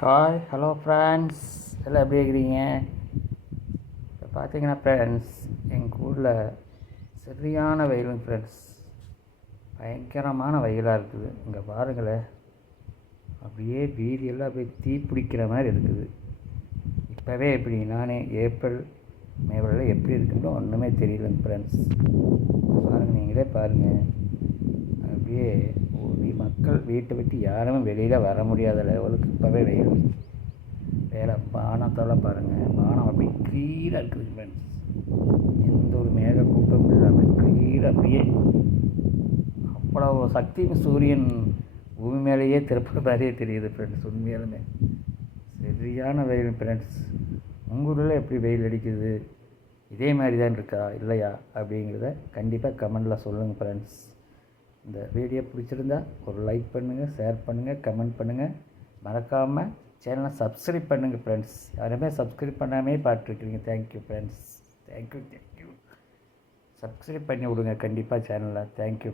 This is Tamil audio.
ஹாய் ஹலோ ஃப்ரெண்ட்ஸ் எல்லாம் எப்படி இருக்கிறீங்க? இப்போ பார்த்தீங்கன்னா ஃப்ரெண்ட்ஸ் எங்கள் ஊரில் சரியான வெயிலுங்க ஃப்ரெண்ட்ஸ் பயங்கரமான வெயிலாக இருக்குது. இங்கே பாருங்களேன். அப்படியே வீதியெல்லாம் அப்படியே தீ பிடிக்கிற மாதிரி இருக்குது. இப்போவே எப்படி நானே ஏப்ரல் மேவரில் எப்படி இருக்குன்னு ஒன்றுமே தெரியலங்க ஃப்ரெண்ட்ஸ் பாருங்கள் நீங்களே பாருங்கள் அப்படியே மக்கள் வீட்டை விட்டு யாருமே வெளியில் வர முடியாத லெவலுக்கு இப்போவே வெயில் வேலை பாருங்கள் வானம் அப்படியே க்ளீனாக இருக்குது ஃப்ரெண்ட்ஸ் எந்த ஒரு மேக கூட்டமும் இல்லாமல் க்ளீனாக அப்படியே அவ்வளோ சக்தி சூரியன் பூமி மேலேயே திருப்ப மாதிரியே தெரியுது ஃப்ரெண்ட்ஸ் உண்மையாலுமே. சரியான வெயில் ஃப்ரெண்ட்ஸ் உங்கள் ஊரில் எப்படி வெயில் அடிக்குது? இதே மாதிரி தான் இருக்கா? இல்லையா? அப்படிங்கிறத கண்டிப்பாக கமெண்டில் சொல்லுங்கள் ஃப்ரெண்ட்ஸ் இந்த வீடியோ பிடிச்சிருந்தா ஒரு லைக் பண்ணுங்கள் ஷேர் பண்ணுங்கள் கமெண்ட் பண்ணுங்கள் மறக்காமல் சேனலை சப்ஸ்கிரைப் பண்ணுங்கள் ஃப்ரெண்ட்ஸ் யாருமே சப்ஸ்கிரைப் பண்ணாமே பார்த்துருக்குறீங்க. Thank you friends thank you thank you subscribe பண்ணி விடுங்க. கண்டிப்பாக சேனலில் தேங்க்யூ